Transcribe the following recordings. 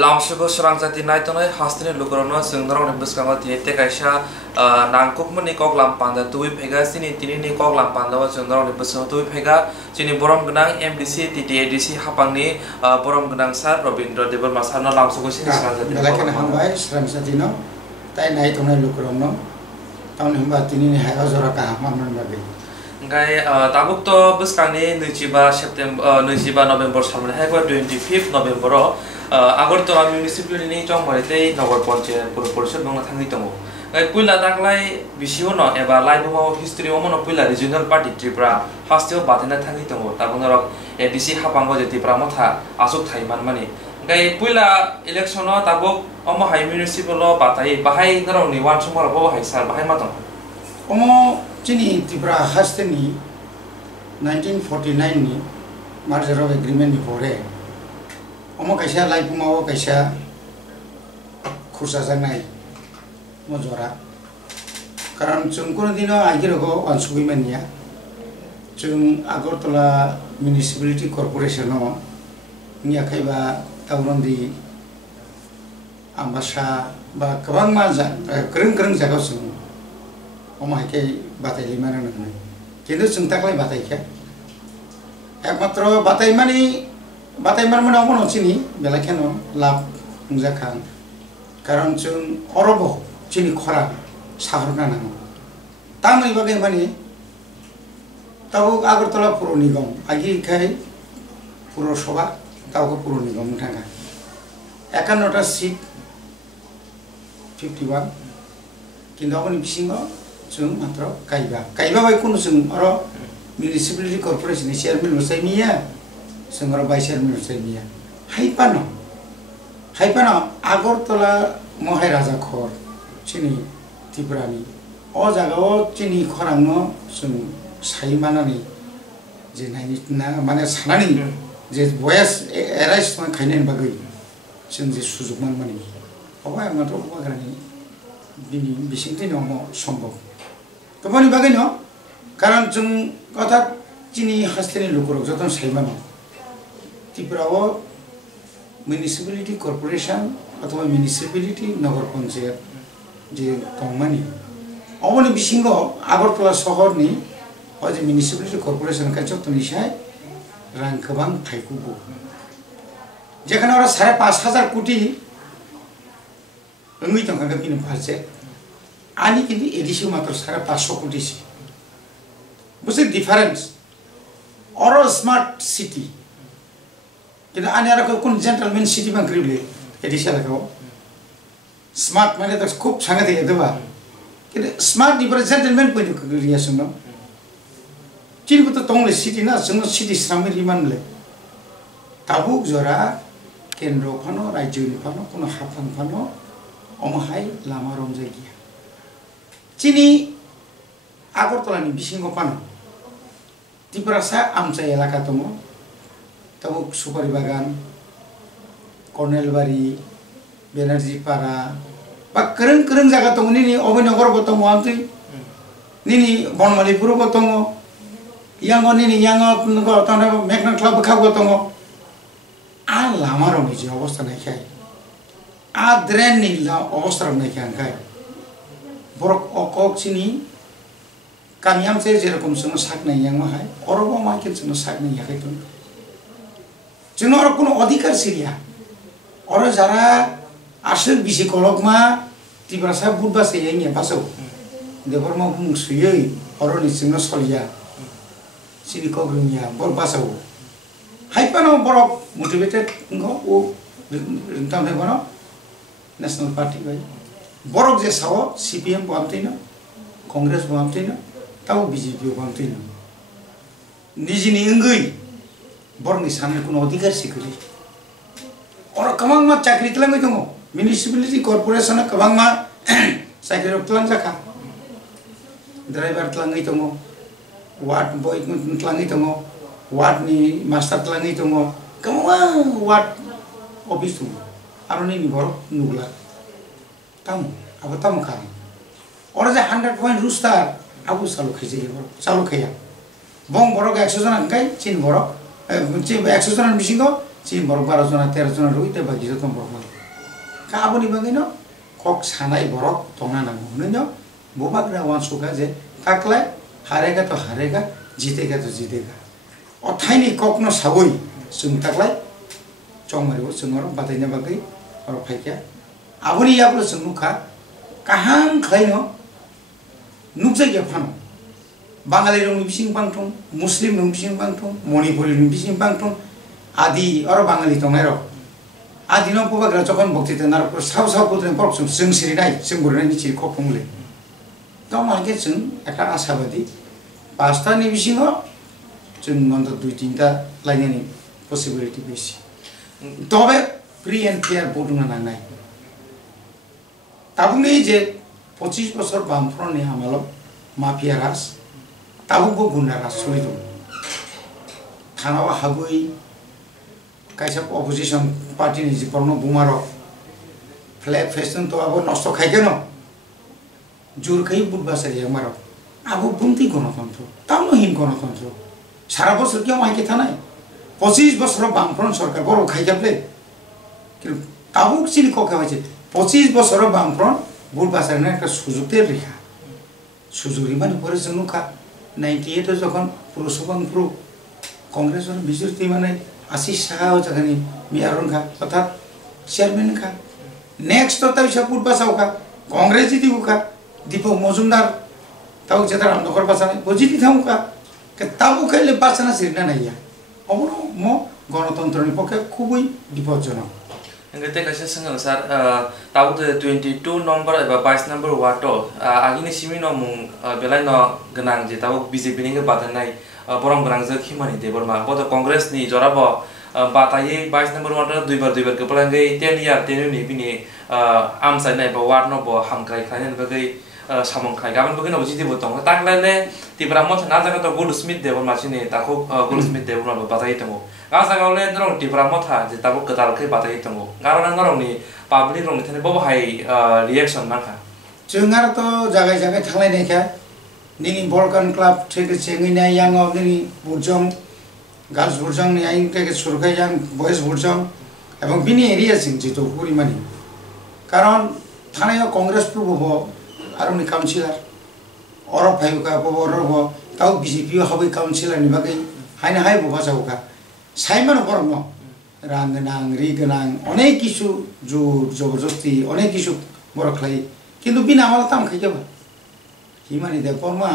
लामसुखौ सोरांजाति नायतनाय हास्तिनि लुकरनो जोंदरावनि बसकांगो थिते कायसा नांकुकमनि कगलाम पान्दा तुइ फेगा सिनि तिनिनि कगलाम पान्दाव जोंदरावनि बसकांगो तुइ फेगा जिनि बरम गनां एमडीसी टीटीएडीसी हापांनि बरम गनां सार रविन्द्र देबरमा सारनो लामसुखौ सिनि सोरांजाति बेलाखेन हामबाय सोरांजातिनो ताय नायतनाय लुकरनो टाउन हिमबा तिनिनि हाया जरा काहामामन बागै ओंखाय ताबुक तो बसकांनि 25 नभेम्बर सामने हायबा 25 नभेम्बर आगरतला म्युनिसिपालिटी चंगमरिते नगर पंचायत परिषद बंगला थांनि दङ पुइला दागलाय बिसिओ न एबा लाइबमाव हिस्ट्री ओमन पुइला रिजनल पार्टी त्रिपुरा हास्तियाव बाथेना थांनि दङ ताबुनरक एडीसी हापांगो जे त्रिपुरा मथा आसुक थाइमान माने गाय पुइला इलेक्शन ताबुक अम हाइ म्युनिसिपल बाथाय बाहाय नरनि वान समर बो हाइ सार बाहाय मा दङ अम चिनि त्रिपुरा हास्तिनि 1949 नि मार्जार अफ एग्रीमेंट नि हरे अम कैसा लाइफमाव कैसा खुरसा जानाय मजरा कारण जों कोनो दिन आगिरगो अनसुगैमानिया जों आगरतला म्युनिसिपालिटी कर्पोरेशन नि आखायबा ताउरन्दी आम्बासा बा गोबां मा गोरों जायगा जों अमायके बातायलिमानो नंगौ किन्तु जों ताकलाय बातायखा एकमात्र बातायमानि बातायमान मनाव मनचिनि बेलाखेनो लाभ मुजाखां कारण जों अरब चिनि खरा साहरना नांगौ तामै बागै माने ताबो आगरतला पुर निगम आगिखाय पुरसभा ताबो पुर निगम थांगा 51टा सीट 51 किन्तु आबनि बिसिङाव जों मात्र गायबा बाय कुनु जों अर म्युनिसिपालिटी कर्पोरेशन चेयरमैन लसैमिया जोंर भाइस चेयरमैन लसैमिया हाइपानो आगरतला महाय राजा खर चिनि त्रिपुरानि अ जागाव चिनि खरांनो जों साइमानानि जे नायनि माने सानानि जे बयस एराइस खायनायनि बागै जों जे सुजुगमान माने अबा मात्र बागानि बिनि बिसिंथिनो सम्भव गोबांनि बागै न कारण जों कथा चिनि हास्तिनि लुकुरक जतन साइमानो त्रिपुराव म्युनिसिपालिटी कर्पोरेशन अथवा म्युनिसिपालिटी नगर पंचायत जे दंमानि अबनि बिसिङाव आगरतला सहरनि अजे म्युनिसिपालिटी कर्पोरेशन का जतनिसाय रां गोबां फायखुबो जेखाने 5,500 कोटी ओंगै दंखांगा बिनो फारसे आनी किन्तु एडिसि मात्र 550 कोटी से बुझे डिफरेंस और स्मार्ट सिटी किन्तु आनी आरो कोन जेंटलमैन सिटी बांक्रिबले एडिसि लागाव स्मार्ट माने त खूब सांगाते हेदबा किन्तु स्मार्ट निफ्राय जेंटलमैन पयनो करियासन न चिनिबो त तंले सिटी ना जों सिटी स्रामे रिमानले ताबुक जरा केन्द्र फानो राज्यनि फानो कोनो हाफां फानो अमहाय लामा रमजाय गया चिनि आगरतलानि बिसिङाव पानो त्रिपुरासा आमचा एलाका दङ ताबुक सुपारी बागान कर्नेलबारी बेनार्जी पारा बा गोरों जायगा दङ निनि अभयनगरबो दङ आमथै निनि बनमालिपुरबो दङ यांगो निनि यांगो तने मेघना क्लाब खाबो दङ आ लामा रमनि जे अवस्था नायखाय आ ड्रेननि अवस्था नायखाय बरक अकक चिनि कामियाम से जेरकम जों साकनाय यांगहाय अरबो माइकेल जों साकनाय याखैतन जों और कोनो अधिकार सिरिया और जरा आसल बिसि कलकमा त्रिपुरासा बुधबासे यांगिया पासौ देबरमा बुं सुयै अरनि जों सलिया सिनि कग्रुमिया बर बासौ हाइपानो बरक मोटिवेटेड ngo ओ रिंतामने बनो नेशनल पार्टी बाय बरक जे साव सीपीएम बामतैनो कांग्रेस बामतैनो ताव बीजेपी बामतैनो निजिनि अंगै बरनि सामने कोनो अधिकार सिखरि और कमां मा चाकरी तलाङै दङ म्युनिसिपालिटी कर्पोरेशन कबां मा साइकेल तलां जाखा ड्राइवर तलाङै दङ वार्ड बॉय तलाङै दङ वार्डनि मास्टर तलाङै दङ कमां वार्ड ऑफिस दङ आरो नि बरक नुगला ताम अब ताम खान और जे 100 पॉइंट रूस्टार आबु चालु खैजे चालु खैया बं बरक 100 जन अंकाय चिन बरक 100 जन बिसिङाव Chin borok 12 jona 13 jona ruite bagi jotong borok mal. Ka aboni bagi no kok sanai borok tongna nango. Nyo bobak na wan suka je taklai harega to harega jitega to jitega. Othaini kok no saboi sung taklai chong mari bo sung oro batainya bagi oro phaikya. Aboni yaplo sung nukha kahang khaino nukja ge phano. Bangali rong bising pangtung, Muslim rong bising pangtung, Manipuri rong bising pangtung, adi orang Bangali tongero, adi no pubak racokon bukti tenar saw putren porok sung sirinai, sung burinai ni ciri kopung le. Tau malke sung ekar asabadi, pasta ni bisingo, sung nonton 2-3 lainnya ni possibility besi. Tobe free and fair boardungan nangai. Tabung ni je 25 bosor Bamfron ni hamalo mafia ras. Tahu go guna rasul itu, thanawa habui, kaisa opposition party ni jiporno bumaro, flag fashion to abo nosto khai keno, jur khai bud basari amaro, abo bunti kono tonto, tamu hin kono tonto, sara bosor kyo mahi kita nai, 25 bosor Bamfron sarkar boro khai japle, kilo tahu sini kok kawa je, 25 bosor Bamfron bud basari na ka sujug ter rikha, sujug riman pore jenu ka 98 যখন পুরসভাং পুরো কংগ্রেসের BJP মানে 80 সাহাও জাগানি মেয়রন খা অর্থাৎ chairman খা next তো সব পুরবাসাও খা কংগ্রেস জিতি খা দীপক মজুমদার তাও যেটা রামনগর বাসানে বজিতি থাও খা কে তাও খাইলে বাসনা সিরনা নাইয়া অবনো ম গণতন্ত্রের পক্ষে খুবই বিপজ্জনক Ngerti kasih sengal sar tahu tu 22 nomor atau 22 nomor wato agini simi no mung belai no genang je tahu BJP ni ke badan nai borong genang je khimani de borma bodo kongres ni jorabo batai 22 nomor wato dui bar ke pelangai 10 year 10 ni bini amsai nai ba warno bo hamkai khanen bagai samong khai gaban bagai no jiti botong tak lele tibra mo na jaga to Goldsmith de borma chini takho Goldsmith de borma batai temo Gasa gaule norong tibra mo tha je tabo ketal khai batai temo karena norong ni public rong thene bo hai reaction mangka Jengar to jagai-jagai thanglai nei kha nini Balkan Club theke chengi nai yang of nini burjong girls burjong ni aing theke surkai yang boys burjong এবং বিনি area Singh যেটো পরিমাণে কারণ থানায় Congress প্রভব আরনি councillor অরব ভাইকা ববরব তাও BJP হবে councillor নিবাগৈ hyena high ববা যাওকা Saiman বরম রাঙ্গনাং রিগনাং অনেক কিছু জোর জবরদস্তি অনেক কিছু বড় খাই কিন্তু বিনা আমল তাম খাই যাবা হিমানি দে পরমা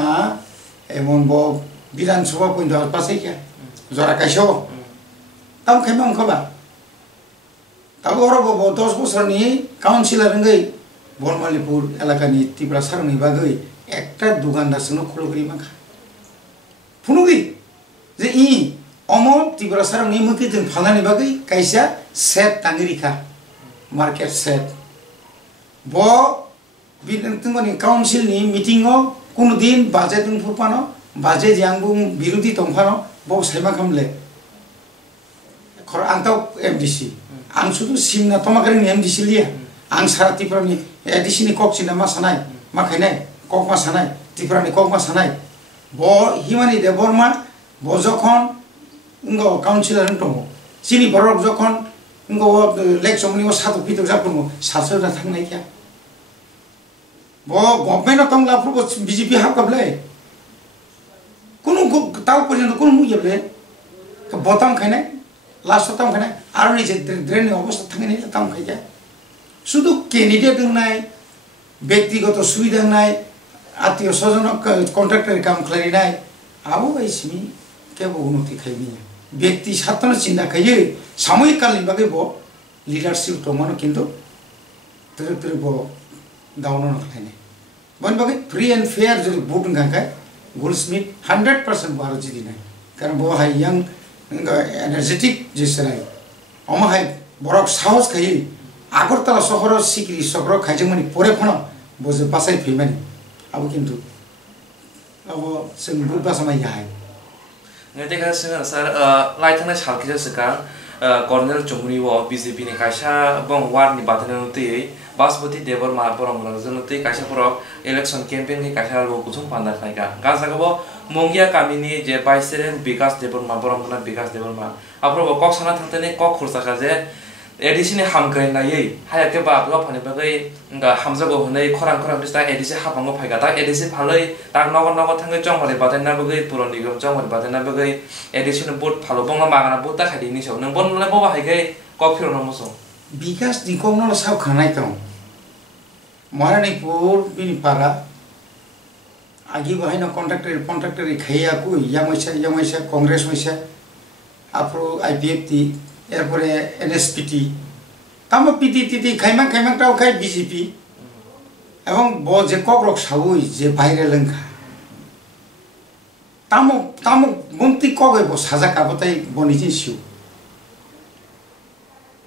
এমন ব বিধানসভা পইন্ট পাশে কে জরা কাইছো তাম খাইবা অংখবা তাও অরব 10 বছর নি কাউন্সিলর রঙ্গই বনমালীপুর এলাকানি ত্রিপুরা সারনি বাগৈ একটা দোকানদার সঙ্গে খুলো করি মাখা ফুনুগি যে ই অমল ত্রিপুরা সারনি মুকি দিন ফালানি বাগৈ কাইসা সেট টাঙ্গিরিখা মার্কেট সেট ব বিনতঙ্গনি কাউন্সিল নি মিটিং ও কোন দিন বাজেট দং ফুরপানো বাজেট জাংবু বিরোধী তংফানো ব সাইমা খামলে খর আংতাও এমডিসি आं सुदु सिमना तमाकरनि एमडिसि लिया आं सारा त्रिपुरानि एडिसिनि ककसिना मा सानाय मा खायनाय कक मा सानाय त्रिपुरानि कक मा सानाय ब हिमानि दे बर्मा ब जखन इंगो काउन्सिलर दङ सिनि बरक जखन इंगो लेक्समनि व सातु पितु जापुनो सासोरा थांनाय क्या ब गभर्नमेन्ट तंगला फुरबो बीजेपी हाबकाबले कुनु ताव पर्यन्त कुनु मुयबले बतम खायनाय लास्ट टाइम खाने आरो निजे ड्रेन अवस्था थांगे नहीं टाइम खाया शुद्ध कैंडिडेट नाय व्यक्तिगत सुविधा नाय आत्मीय स्वजन कॉन्ट्रैक्टर काम खाली नाय आबो बाइसिमी के बो उन्नति खाइबी व्यक्ति सातन चिन्ता खाइए सामूहिक कालनि बागै बो लीडरशिप तो मन किंतु तर बो डाउन न खाइने बन बागै फ्री एंड फेयर जो वोटिंग गाका गोल्डस्मिथ 100% बारो जिदि नाय कारण बो हाय यंग एनार्जेटिक जेसराय अमहाय बरक साहस खाइ आगरतला शहर सिक्री सग्र खाइजमनि परे फन बजे बासाय फैमानि आबो किन्तु आबो जों बुबा समाय याय नेते का सर लाइथाना सालखिजा सका कर्नेल चमुनि व बीजेपी नि कायसा बं वार नि बाथने नतै बासपति देवर मा परम रंजन नतै कायसा पर इलेक्शन कैंपेन नि कायसा लो कुथुम पान्दा खायगा गाजागबो Mongia kamini je Vice Bikas Deborma Boromana Bikas Deborma apro kok sana thantene kok khursa ka je edisi ni hamkai na ye haya ke ba lo phane bagai nga hamza go honai khorang khorang dista edisi hapango phaiga ta edisi phaloi tak nogo nogo thangai chongmare badana bagai puron nigam chongmare badana bagai edisi ni bot phalo bongna magana bot ta khadi ni so nang bon le bo ba haigai kok phiro no moso Bikas ni kong no sao khanai tong Maranipur bini para agi bahai no contractor khaya ku yang maisa congress maisa apro IPF ti erpore NSPT tamo PTT khaimang tau khai BJP ebong bo je kokrok sabui je baire lengkha tamo gunti kogai bo saja kabotai bonijin siu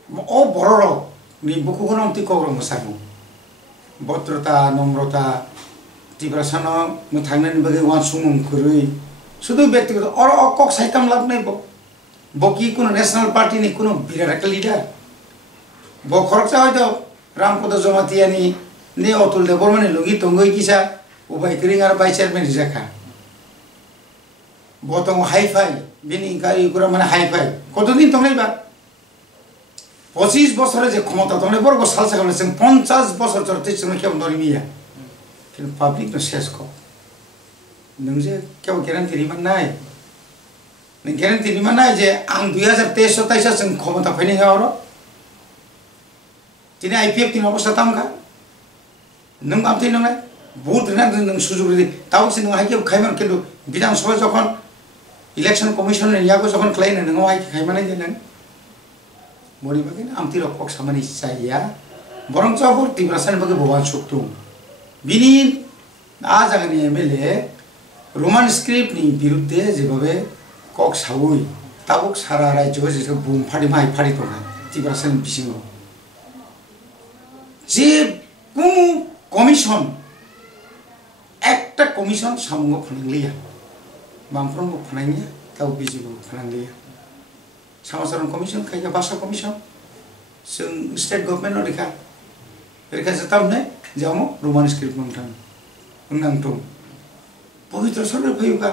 o bororo ni buku gonong ti kokrok mosamu botrota nomrota tibrasano muthangnan bagi wan sumum kurui sudu ব্যক্তিগত or ok saitam lab nai bo boki kuno national party ni kuno birat leader bo khorcha hoyto rampodo jomatiani ne otul debormani logi tongoi kisa ubai kringar by chairman rijaka bo tong high five bini kari kura mana high five কতদিন tongai ba 25 বছরে যে ক্ষমতা tongai borgo salsa kale sing 50 বছর চলতে ছিল কেউ নরিমিয়া কিন্তু public no শেষ কো নংজে কেউ গ্যারান্টি রিমান নাই নে গ্যারান্টি রিমান নাই যে আং 2023 27 जों ক্ষমতা ফাইনি হওয়ার তিনি আইপিএফ তিন অবস্থা তামকা নং আমতে নং ভোট না নং সুযোগ দি তাও সে নং হাইকে খাইমান কিন্তু বিধানসভা যখন ইলেকশন কমিশন ইয়াগো যখন ক্লাইন নং হাইকে খাইমানাই দেন মরি বাকি আমতি রকক সামানি চাইয়া বরং চাবর তিব্রাসান বাকি ভবান সুক্তু বিনি আ জাগানি এমএলএ রোমান স্ক্রিপ্ট নি বিরুদ্ধে যেভাবে কক সাউই তাবুক সারা রাজ্য যে বুম ফাড়ি মাই ফাড়ি তো না তিব্রাসান বিসিং যে কোন কমিশন একটা কমিশন সামঙ্গ ফানাংলিয়া বামফ্রন্ট ফানাংলিয়া তাও বিজেপি ফানাংলিয়া समाचार कमिशन खाया भाषा कमिशन जों स्टेट गभर्नमेन्ट रेखा जतामने जामो रोमान स्क्रिप्ट नंगथां पवित्र सरकार फैयोगा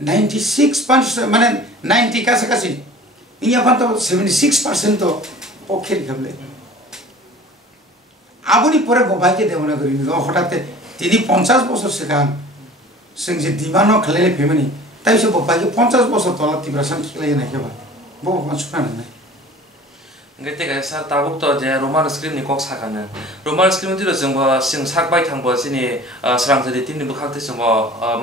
96% माने 90 कासे इया फान्तो 76% तो पक्षे खाबले आबुनि परे गबाइके देवना गरिनि हठाते তিনি 50 বছর सिगां जों जे दिमानो खालायले फेमिनि ताइसो बबाइके 50 বছর तला तिब्रासान खिलाय नाखेबा बो मानसुना नाय ngete ga sar tabuk to je roman script ni kok sakana roman script ti jong ba sing sakbai thangbo sini srang jodi tin ni bukhakte songo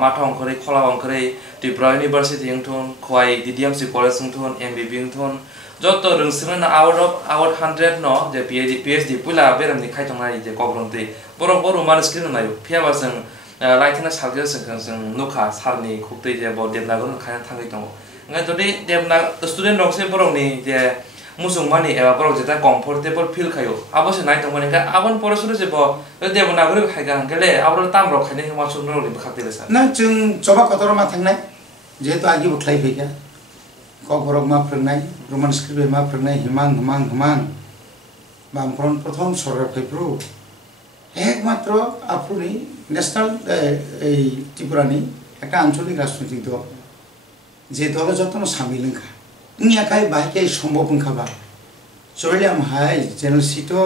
mathong khori kholawang khori Tripura University ingthon khwai DDMC college ingthon MBB ingthon joto rungsrna out of 100 no je PhD pula beram ni khaitongai je kobromte borok roman script nayo phiaba jong 라이트나 살게서 그냥 녹화 살니 국대 이제 뭐 대나고는 그냥 타고 있던 거. 그러니까 저기 대나 스튜던트 럭세 버럭니 이제 무슨 많이 에바 버럭 제가 컴포터블 필 가요. 아버지 나이 동안이니까 아번 버럭으로 이제 뭐 대나고를 하가 한게 아버로 땀으로 가는 거 맞추는 걸 각대에서. 나증 저바 거더러마 탕네. 제도 아기 못라이 베냐. 거 버럭 마 프르나이 로만 스크립트 마 프르나이 হিমাং বামফ্রন্ট প্রথম সরকার পেপ্রু একমাত্র আপনি national এই ত্রিপুরানি একটা আঞ্চলিক রাজনৈতিক দল যে দল যতন সামিল খা ইয়া খাই বাইকে সম্ভব খাবা চলিয়াম হাই জেনারেল সিটো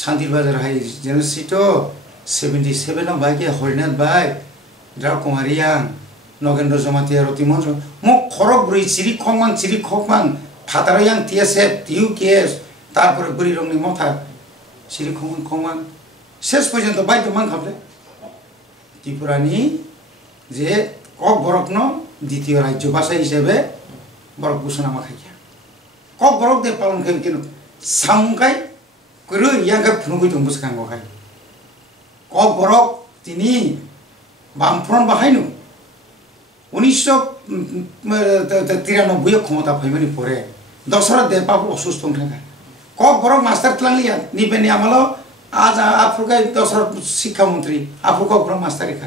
শান্তির বাজার হাই জেনারেল সিটো 77 বাইকে হরিনাথ বাই দ্রাও কুমারিয়াং নগেন্দ্র জমাতিয়া রতিমঞ্জ মো খরক ব্রই চিরি খকমান ফাতারয়াং টিএসএফ টিউকেএস তারপরে বুড়ি রংনি মথা চিরি খকমান শেষ পর্যন্ত বাইতে মান খাবলে ত্রিপুরানি যে কক বরকন দ্বিতীয় রাজ্য ভাষা হিসেবে বরক ঘোষণা মাখাইয়া কক বরক দে পালন খাই কিন্তু সামুকাই করে ইয়াকে ফুনুগুই দং বুসকাঙ্গখাই কক বরক তিনি বামফ্রন্ট বাহাইনো 1993 ক্ষমতা ফাইমানি পরে দশরথ দেববাবু অসুস্থ থাকা কক বরক মাস্টার তলাংলিয়া নিবেনি আমালো आज आपका दशरथ शिक्षा मंत्री आपको ब्रह्मास्त्र रेखा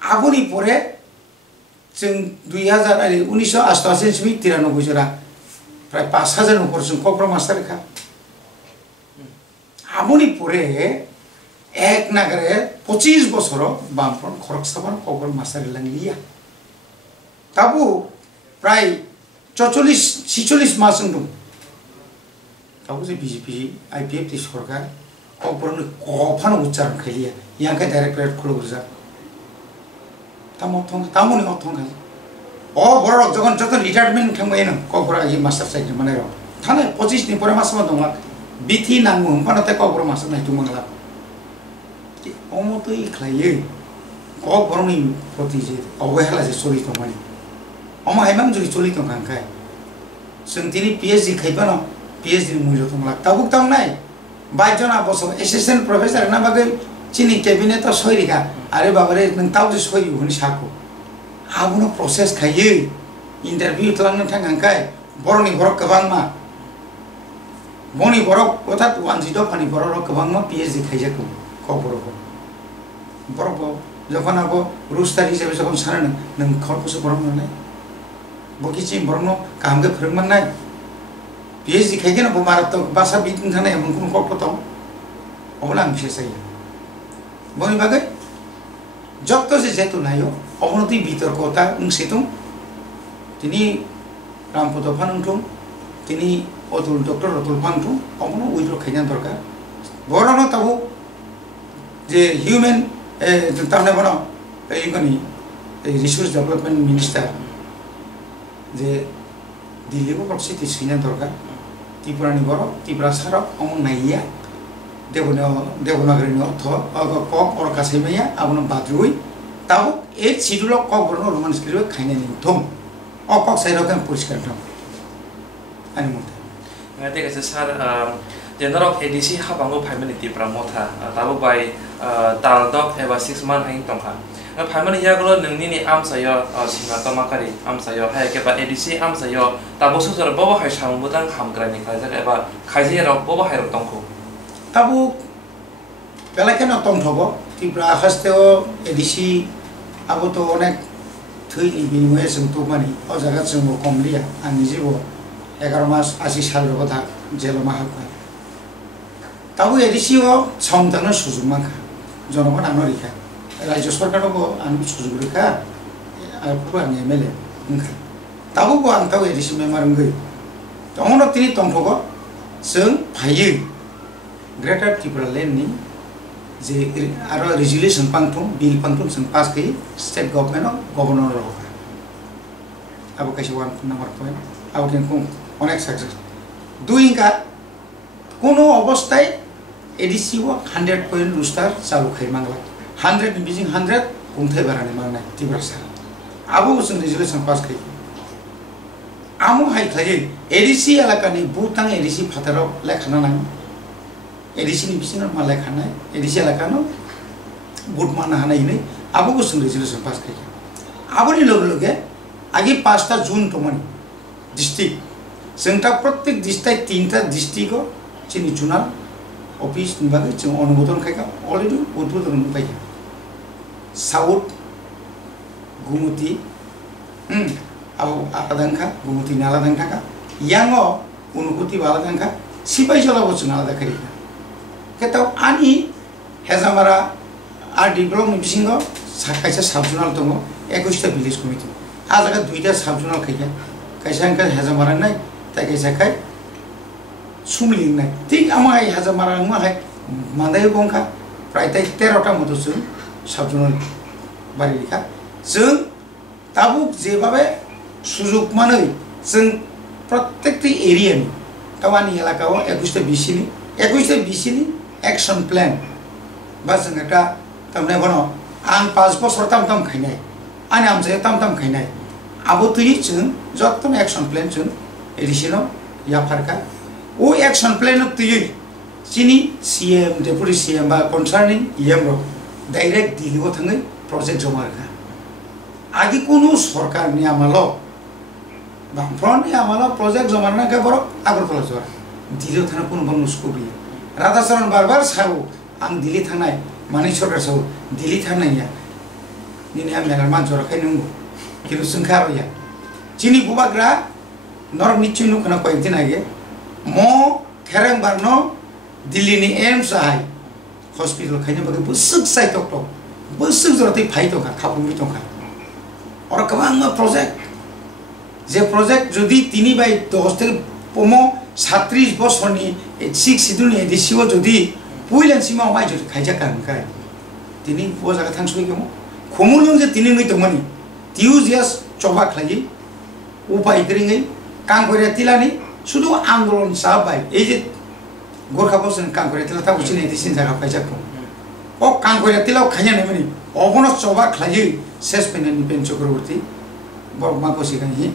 आगुनी परे जों 1988 93 जरा प्राय 5000 नखर जों ब्रह्मास्त्र रेखा आगुनी परे एक नागारे 25 বছর বামফ্রন্ট খরক সাবান কবর মাসারি লাংলিয়া তাবু প্রায় 44-46 মাস দं তাবু যে বিজেপি আইপিএফ টি সরকার কবরনি কফানো উচ্চারণ খাইলিয়া ইয়াংকে ডাইরেক্টরেট খুলগুরজা তামনি অথং ও বড় যখন যত রিটায়ারমেন্ট থামবাই না কবর আগে মাস্টার চাকরি মানে থানে 25 নি পরে মাসमा दं বিথি নাঙ্গু হম্পানাতে কবর মাস্টার নাই তুমংলা অমতই খাইয়ে কবরনি প্রতি যে অবহেলা যে চলিত মানে অমা হাইমাম যদি চলিত কাঙ্কাই जों दिनै पिएचडि खाइबानो पिएचडि मूल्य दंला ताबुक दं नाय 22 जना बसो एसिस्टेंट प्रोफेसर ना बागै चिनि कैबिनेट सयरिका आरो बाबारे नों तावजे सयु होनि साको आबुनो प्रोसेस खाइयो इंटरव्यू खालामनो थांगांखाय बरनि बरक गोबांमा बनि बरक अर्थात 1 फानि बरक गोबांमा पिएचडि खाइजाखौ कबरखौ बरक যখন আবো রুস্তার হিসেবে যখন সারানো নों खरखौसो बरक मोननाय बकिची बरनो कामगे फोरोंमान नाय पिएचडि खाइगोन अब मारात बासा बिदिन थानाय मोनकुन कपत अबला आं फिसायो बनि बागै जत्त जे जेतु नायो अबनति बितर्कता ओंसेतुं तिनि रामपद फानंथुं तिनि अतुल डॉक्टर अतुल फानथुं अबनो उइद्र खाइना दरकार बरनो ताबो जे ह्यूमन ताने बनो एगनि रिसोर्स डेवलपमेंट मिनिस्टार जे दिल्ली को प्रसिद्धि सिना दरकार त्रिपुरानि बर त्रिपुरा सारक अमन नाइया देवनागरिनि अर्थ क और कासैमाया आबनो बाद्रुइ ताव ए शिड्यूल क बरनो रोमानस्क्रिबे खाइना नि थम अ क साइरकन परिष्कार थम अनि मते ngate kase sar जेनरक एडीसी हाबांगो फाइमानि त्रिपुरा मथा ताबो बाय तालदक एबा 6 मान हाइन तंखा फाइमानि यागलो नोंनि आमसायो सिमा तमाकारि आमसायो हायकेबा एडीसी आमसायो ताबो सुजर बबो हाय सामुदां खामग्रानि खायजा एबा खायजेराव बबो हायरक तंखौ ताबो बेलाकेनो तंथबो त्रिपुरा हास्तेओ एडीसी आबो तो अनेक थैनि बिनिमय जों तो मानि अ जागा जों कमलिया आंनि जिबो 11 मास 80 साल रगथा जेलमा हाबा ताबो एडीसीओ समतानो सुजुग माखा जनगण आनरिखा राज्य सरकारबो आं सुजुग रेखा आरो आं एमएलए ओंखा ताबो आं ताव एडीसी मेम्बार ओंगै तंनो तिनि तंथगो जों फायो ग्रेटर त्रिपुरा लेन्डनि जे आरो रेजुलेशन पांथुम बिल पांथुम जों पास कई स्टेट गवर्नमेंट गवर्नर रहा अब कैसे 1 नंबर पॉइंट अब केन अनेक सक्सेस दुइंगा कोनो अवस्थाय एडीसीओ 100 पॉइंट रुस्टार चालू खाइ मांगला 100 बिजिं 100 गुंथाय बारानि मांगनाय त्रिपुरा सा आबो जों रेजुलेशन पास कई आमो हाइ खाइ एडीसी एलाकानि बुतां एडीसी फाटाराव लेखाना नां एडीसी नि बिसिनो मा लेखानाय एडीसी एलाकानो बुट माना हानायनि आबो जों रेजुलेशन पास कई आबोनि लगे लगे आगे 5 जून तमनि डिस्ट्रिक्ट जोंता प्रत्येक डिस्ट्रिक्ट 3टा डिस्ट्रिक्टआव चिनि जुनाल ऑफिस निबागै जों अनुमोदन खायगा अलरेडी उद्बोधन होबाय साउथ गुमुति आव आलादांखा गुमुति नालादांखा यांगो उनुकुति बालादांखा सिपाइ जलाबो जों आलादा खायगा केताव आनि हेजामारा आर डेभलपमेन्ट बिसिङाव साखायसा साब जुनाल दङ 21टा विलेज कमिटि आ जागा 2टा साब जुनाल खायगा कैसांका हेजामारा नाय ता कैसाखाय सुमलिंनाय ठीक आमाय हेजामारा माहाय मानदाय बंखा प्राय 13टा मतो जों साब जुनाल बारिखा जों ताबुक जेबाबे सुजुग मानै जों प्रत्येकटी एरियानि तावानि एलाकायाव 21टा बिसिनि एक्शन प्लान बा जों दा तमने बनो आं 5 बोसोर ताम खायनाय आनि आमसे ताम खायनाय आबो तुइ जों जत्तन एक्शन प्लान जों एडिशनो या फरका ओ एक्शन प्लान तुइ चिनि सीएम डेपुटी सीएम बा कंसर्निंग ईएम रो डाइरेक्ट दिल्लीआव थाङै प्रोजेक्ट जमारखा आगि कोनो सरकारनि आमालो बामफ्रननि आमालो प्रोजेक्ट जमारना के बर आगरतला जरा दिल्लीआव थाना कोनो बनसको बियो राधाचरण बारबार साउ आं दिल्ली थांनाय मानि सरकार साउ दिल्ली थांनाया निने आं मेला मान जराखाय नंगौ किन्तु संखारया चिनि बुबाग्रा नरक निचिनु खना कयदिन आगे म थेरंग बारनो दिल्ली नि एम्स हाय हॉस्पिटल खाइने बगे बुसुक साइ टक टक बुसुक जरते फाइ टका खाबुमि टका और गोबां प्रजेक्ट जे प्रजेक्ट जुदि 3/10 থেকে 37 বছরনি 6 সিডुलनि एडिसिओ जुदि पुइलेनसिमाव माइ जुदि खाइजा कानखाय तिनि बजागा थांसुइ गेमो खमुलुं जे तिनि मै दमनि तिउ जेस चबा खाइ उपाय गरिङै कांगरे तिलानि सुदु आन्दोलन साबाय ए जे गोरखा बसन कांगरे तिला थाबुसिन एडिसिन जागा फाइजाखौ ओ कांगरे तिलाव खाइया नेमनि अबनो चबा खाइ सेस पेननि पेन चक्रवर्ती बरमा कोसिगानि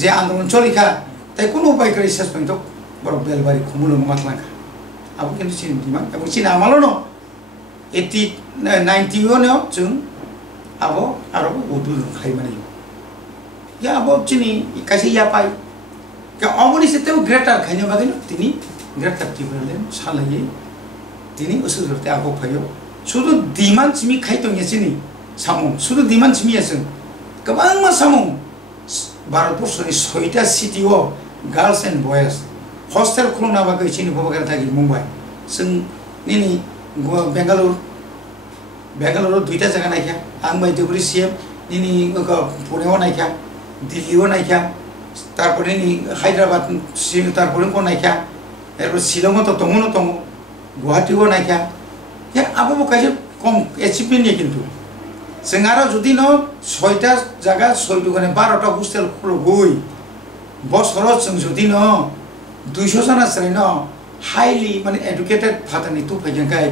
जे आन्दोलन चलिखा ताई कोनो उपाय गरि सेस पेन तो बर बेलबारि खमुलुं मातलांखा आबो किन्तु सिन दिमान आबो सिन आमालो न 80 91 याव जों आबो आरो उदु खाइ माने या आबो चिनि कासे या पाइ के अमनि सेते ग्रेटर खाइने बागै तिनि ग्रेटर टिबलेन सालायै तिनि उसुरते आबो फायो सुदु दिमान सिमि खाइतो येसिनि सामु सुदु दिमान सिमि यासों गोबां मा सामु भारतबर्षनि 6टा सिटियाव गर्ल्स एन्ड बॉयज हॉस्टेल खुलना बागै चिनि बबागार थागि मुंबई जों निनि बेंगालुरु 2टा जायगा नायखा आं माइदुगुरि सीएम निनि पुनेआव नायखा दिल्लीआव नायखा तारपरे नि हायद्राबाद सिम तारपरे को नायखा एरबो शिलंआव तो दङ गुवाहाटीआव नायखा या आबो काजे कम एचिभमेन्ट नि किन्तु जों आरो जुदि न 6टा जायगा 6 दुगाने 12टा हॉस्टेल खुलगुइ बसराव जों जुदि न 200 जना सरै न हाईली माने एडुकेटेड फाथानि तु फैजोंखाय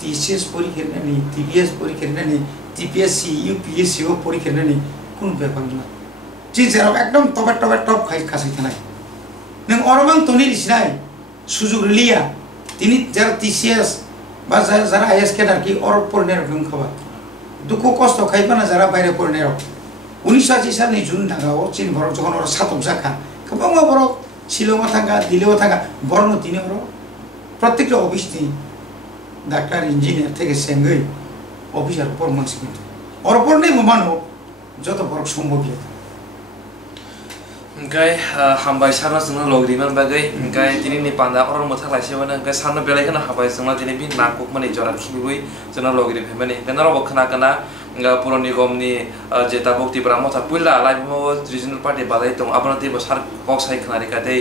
टीसीएस परीक्षानि टीपीएस परीक्षानि टीपीएससी यूपीएससी ओ परीक्षानि कुन पेपर नङा जी जेराव एकदम टप खाइ खासै थानाय नों अरबां तनि रिसिनाय सुजुग लिया तिनि जरा टीसीएस बा जरा आईएएस केडार की और पढ़ने रखम खबा दुखु कष्ट खाइबाना जरा बायरे पढ़ने रख 1980 सालनि जुन दागाव चीन भरत जखन और सातक जाखा गोबां बरक शिलंआव थांगा दिल्लीआव थांगा बरनो तिनि और प्रत्येक अफिसनि डाक्टर इंजिनियर থেকে सेंगै अफिसार परमानसि किन्तु और पढ़ने मानो जत बरक सम्भव गया ओमफ्राय हामबाय सारना जोंना लग्रिमान बागै ओमफ्राय दिनैनि पान्दा अरन मोथा लाइसेबानो ओमफ्राय सारना बेलायखौनो हाबाय जोंना दिनै बि नाकक माने जरा खिबिबै जोंना लग्रिफाय माने गनाराव खोनागोना पुर निगमनि जे ताबुक्तिब्रा मथा पुइला लाइमो रिजनल पार्टी बादाय दं आबना देबो सार कक्साय खोनारिकादै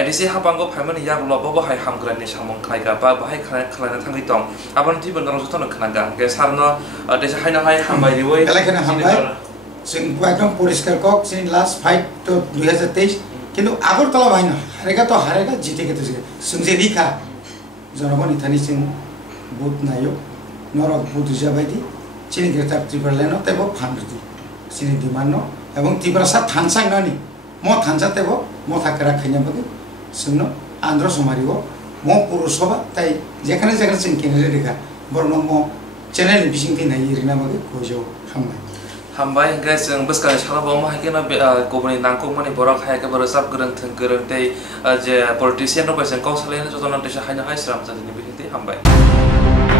एडिसि हाबांगो फायमाने याबुला बबो हाय हामग्रानि सामं खायगा बा बाहाय खालायना थांगै दं आबना दिबो नराव जतन खोनागा ओमफ्राय सारना देसा हायना हाय हामबाय दिबै बेलायखौनो हामबाय जों एकदम परिष्कार कक जोंनि लास्ट फाइट तो 2023 किन्तु आगरतला बायनो हारेगा जिते के जों जे रिखा जनगणनि थानि जों बुथ नायो नरक बुथ जाबायदि चिनि ग्रेटार त्रिपुरालेनो तेबो फानदि चिनि दिमानो एवं त्रिपुरा सा थानसांनानि म थानसा तेबो म थाकरा खायना बागै जोंनो आन्ध्र समारिगो म पुरसभा ताई जेखाने जों केनेरे रिखा बरनो म चेनेल बिसिंथि नाय इरिना बागै गोजौ हामबाय हामबाय गाइस जों बसकाय सालाबाव माहायकेना गबनि नांकक माने बरक हायके बर साब गोरोंथै जे पलिटिशियन नो बायजों काउन्सिलर जतन देशा हायना हाय स्राम जादिनि बिखिति हामबाय